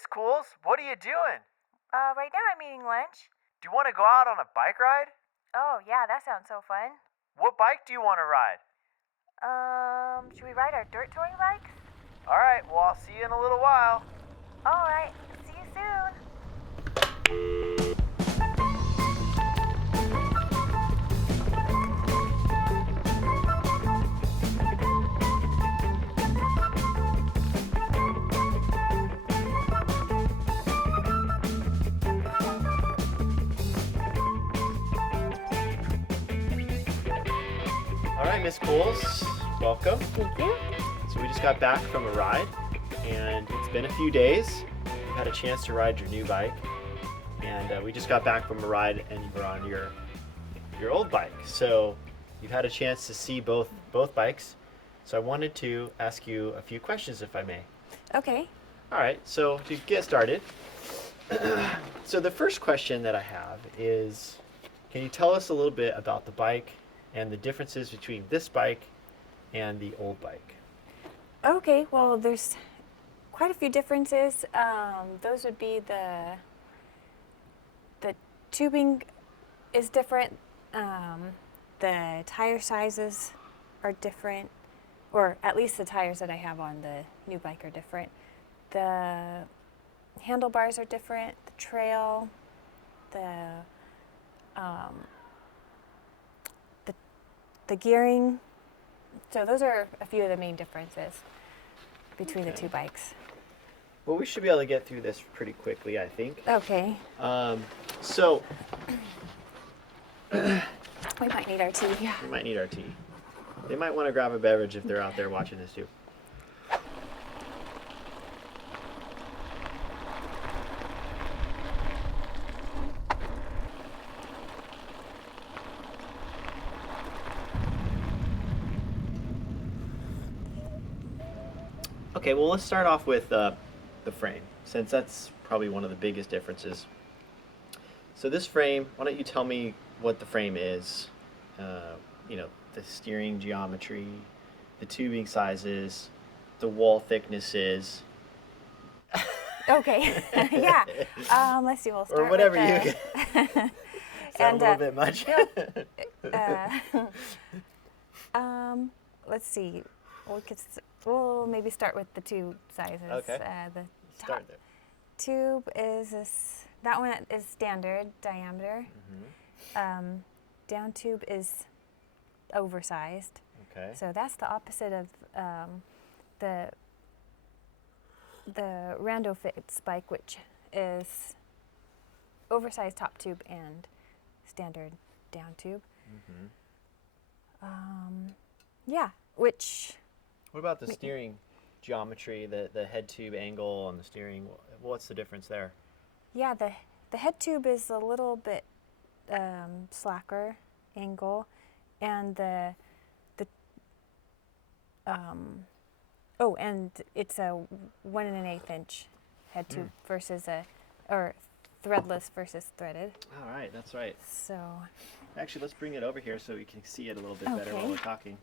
Miss Cools. What are you doing? Right now I'm eating lunch. Do you want to go out on a bike ride? Oh, yeah, that sounds so fun. What bike do you want to ride? Should we ride our dirt touring bikes? All right, well, I'll see you in a little while. All right, see you soon. All right, Miss Cools, welcome. Thank you. So we just got back from a ride, and it's been a few days. You've had a chance to ride your new bike, and we just got back from a ride, and you were on your old bike. So you've had a chance to see both bikes. So I wanted to ask you a few questions, if I may. Okay. All right, so to get started, so the first question that I have is, can you tell us a little bit about the bike and the differences between this bike and the old bike? Okay, well, there's quite a few differences. Those would be the tubing is different. The tire sizes are different, or at least the tires that I have on the new bike are different. The handlebars are different. The trail, the gearing. So those are a few of the main differences between the two bikes. Well, we should be able to get through this pretty quickly, I think. Okay. So We might need our tea. Yeah. we might need our tea. They might want to grab a beverage if they're out there watching this too. Okay, well, let's start off with the frame, since that's probably one of the biggest differences. So this frame, why don't you tell me what the frame is? The steering geometry, the tubing sizes, the wall thicknesses. Okay. Yeah. Let's see. We'll start Or whatever with you can. Sound a little bit much. Let's see. We'll maybe start with the tube sizes. Okay. The Start there. tube is that one is standard diameter. Mm-hmm. Down tube is oversized. Okay. So that's the opposite of the Rando Fits bike, which is oversized top tube and standard down tube. Mm-hmm. Yeah, which. What about the steering geometry, the head tube angle on the steering? What's the difference there? Yeah, the head tube is a little bit slacker angle, and and it's a 1 1/8 inch head tube versus or threadless versus threaded. All right, that's right. So. Actually, let's bring it over here so we can see it a little bit better while Okay. we're talking.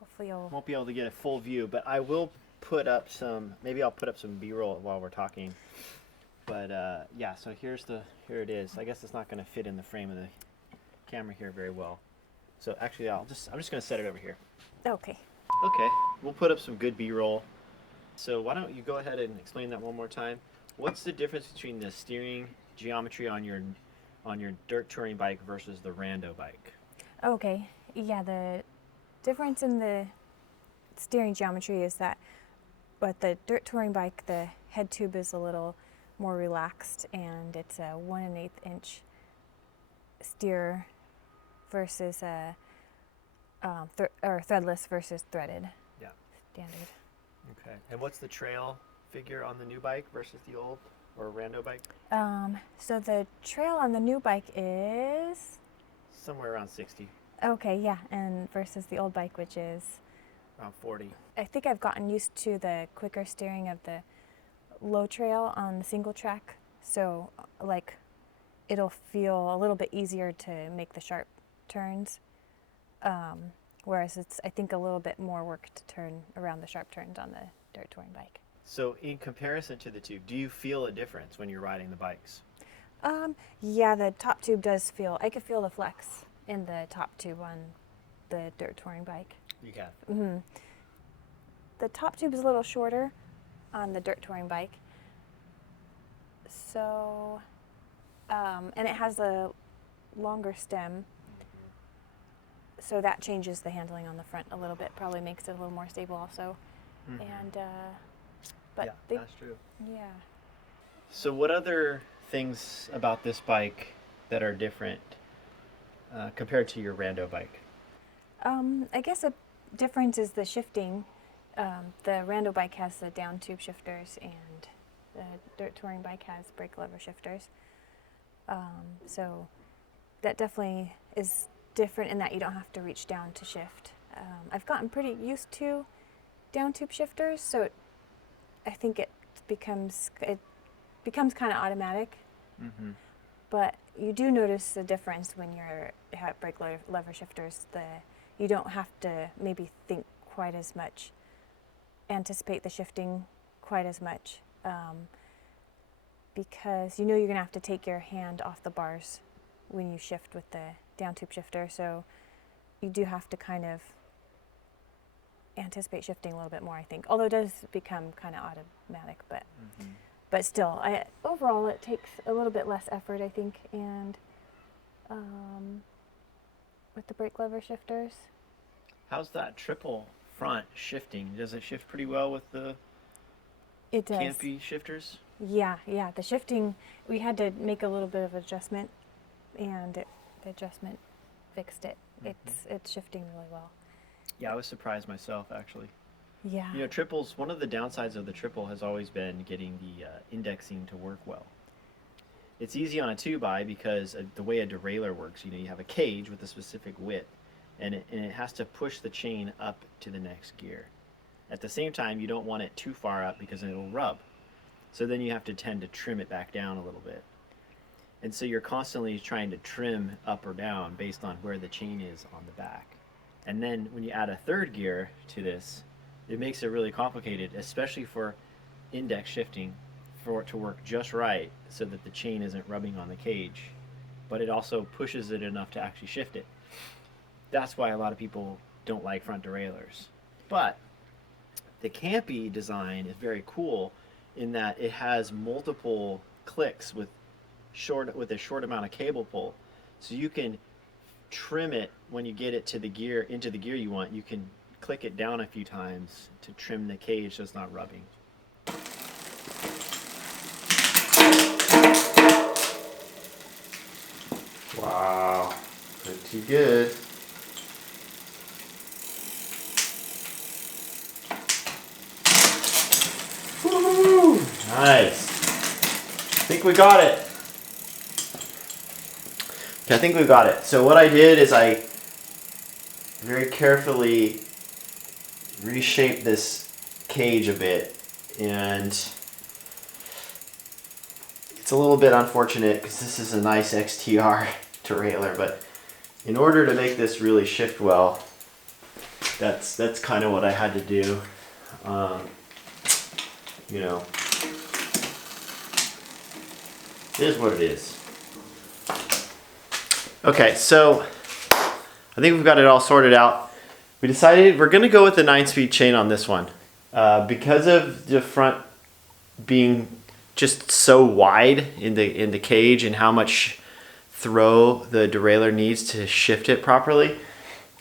Hopefully you'll. Won't be able to get a full view, but I will put up maybe I'll put up some B-roll while we're talking. But yeah, so here it is. I guess it's not going to fit in the frame of the camera here very well. So actually, I'm just going to set it over here. Okay. Okay, we'll put up some good B-roll. So why don't you go ahead and explain that one more time? What's the difference between the steering geometry on your dirt touring bike versus the Rando bike? Okay. Yeah, the difference in the steering geometry is that with the dirt touring bike, the head tube is a little more relaxed, and it's a 1 1/8 inch steer versus a threadless versus threaded. Yeah. Standard. Okay. And what's the trail figure on the new bike versus the old or Rando bike? So the trail on the new bike is Somewhere around 60, okay, yeah, and versus the old bike, which is around 40. I think I've gotten used to the quicker steering of the low trail on the single track, so like it'll feel a little bit easier to make the sharp turns, whereas it's I think a little bit more work to turn around the sharp turns on the dirt touring bike. So in comparison to the tube, do you feel a difference when you're riding the bikes? Yeah, the top tube does feel, I could feel the flex in the top tube on the dirt touring bike. You can. hmm The top tube is a little shorter on the dirt touring bike. So, and it has a longer stem. So that changes the handling on the front a little bit, probably makes it a little more stable also. And, but yeah, they, that's true. yeah. So what other things about this bike that are different compared to your rando bike? I guess a difference is the shifting. The rando bike has the down tube shifters and the dirt touring bike has brake lever shifters. So that definitely is different in that you don't have to reach down to shift. I've gotten pretty used to down tube shifters, so I think it becomes kind of automatic. But you do notice the difference when you're at brake lever shifters. You don't have to maybe think quite as much, anticipate the shifting quite as much, because you know you're going to have to take your hand off the bars when you shift with the down tube shifter. So you do have to kind of anticipate shifting a little bit more, I think. Although it does become kind of automatic, but still, overall it takes a little bit less effort, I think, and with the brake lever shifters. How's that triple front shifting? Does it shift pretty well with the It does. Campy shifters? Yeah, the shifting, we had to make a little bit of adjustment, and the adjustment fixed it. It's shifting really well. Yeah, I was surprised myself, actually. Yeah. You know, triples, one of the downsides of the triple has always been getting the indexing to work well. It's easy on a 2x because the way a derailleur works, you have a cage with a specific width, and it has to push the chain up to the next gear. At the same time, you don't want it too far up because it'll rub. So then you have to tend to trim it back down a little bit. And so you're constantly trying to trim up or down based on where the chain is on the back. And then when you add a third gear to this, it makes it really complicated, especially for index shifting, for it to work just right so that the chain isn't rubbing on the cage, but it also pushes it enough to actually shift it. That's why a lot of people don't like front derailleurs. But the Campy design is very cool in that it has multiple clicks with a short amount of cable pull. So you can trim it when you get it to the gear, into the gear you want. You can click it down a few times to trim the cage so it's not rubbing. Wow, pretty good. Woo! Nice. I think we got it. Okay, I think we got it. So what I did is I very carefully reshaped this cage a bit, and it's a little bit unfortunate because this is a nice XTR derailleur, but in order to make this really shift well, that's kind of what I had to do. You know, it is what it is. Okay, so I think we've got it all sorted out. We decided we're going to go with the 9-speed chain on this one. Because of the front being just so wide in the cage and how much throw the derailleur needs to shift it properly,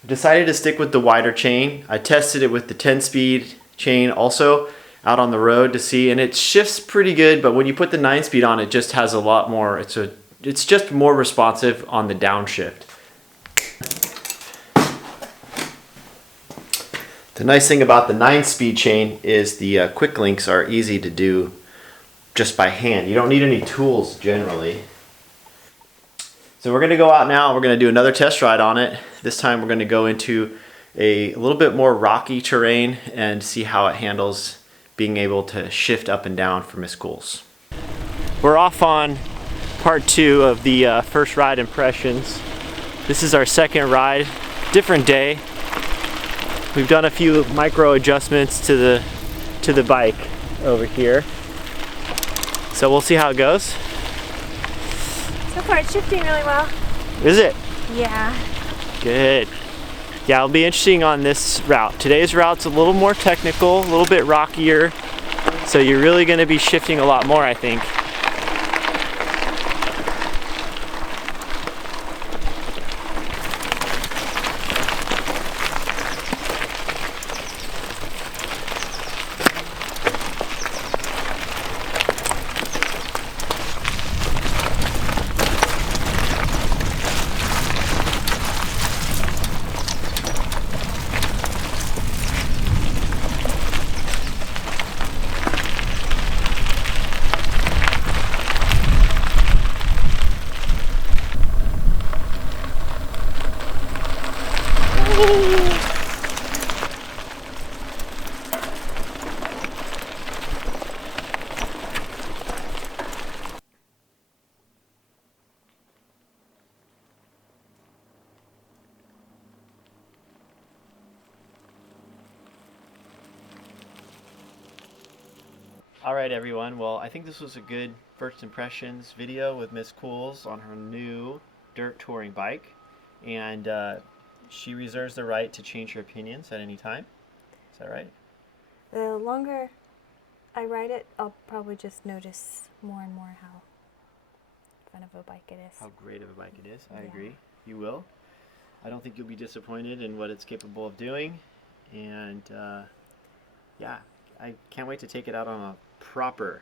I decided to stick with the wider chain. I tested it with the 10-speed chain also out on the road to see, and it shifts pretty good, but when you put the 9-speed on, it just has a lot more, it's just more responsive on the downshift. The nice thing about the 9-speed chain is the quick links are easy to do just by hand. You don't need any tools generally. So we're going to go out now. We're going to do another test ride on it. This time we're going to go into a little bit more rocky terrain and see how it handles being able to shift up and down for Miss Cools. We're off on part 2 of the first ride impressions. This is our second ride, different day. We've done a few micro adjustments to the bike. over here. So we'll see how it goes. So far it's shifting really well. Is it? Yeah. Good. Yeah, it'll be interesting on this route. Today's route's a little more technical, a little bit rockier. So you're really going to be shifting a lot more, I think. All right, everyone. Well, I think this was a good first impressions video with Miss Cools on her new dirt touring bike. And she reserves the right to change her opinions at any time. Is that right? The longer I ride it, I'll probably just notice more and more how fun of a bike it is. How great of a bike it is. I Yeah. agree. You will. I don't think you'll be disappointed in what it's capable of doing. And yeah, I can't wait to take it out on a proper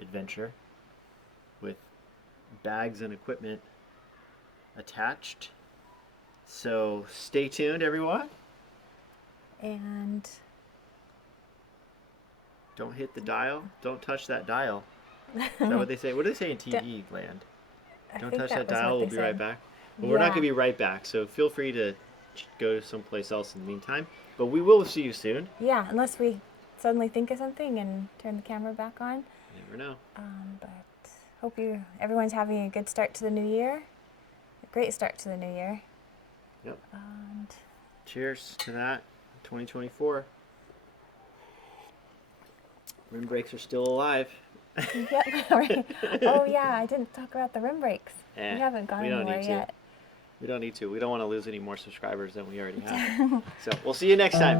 adventure with bags and equipment attached. So stay tuned, everyone. And Don't hit the dial. Don't touch that dial. Is that what they say? What do they say in TV land? I Don't think touch that that was dial. what We'll they be right said. back. But we're not going to Yeah. be right back. So feel free to go someplace else in the meantime. But we will see you soon. Yeah, unless we suddenly think of something and turn the camera back on. You never know. But hope everyone's having a good start to the new year. A great start to the new year. Yep. And Cheers to that. 2024. Rim brakes are still alive. yep. Right. Oh yeah, I didn't talk about the rim brakes. Eh, We haven't gone we don't anywhere need to. yet. We don't need to. We don't want to lose any more subscribers than we already have. So we'll see you next time.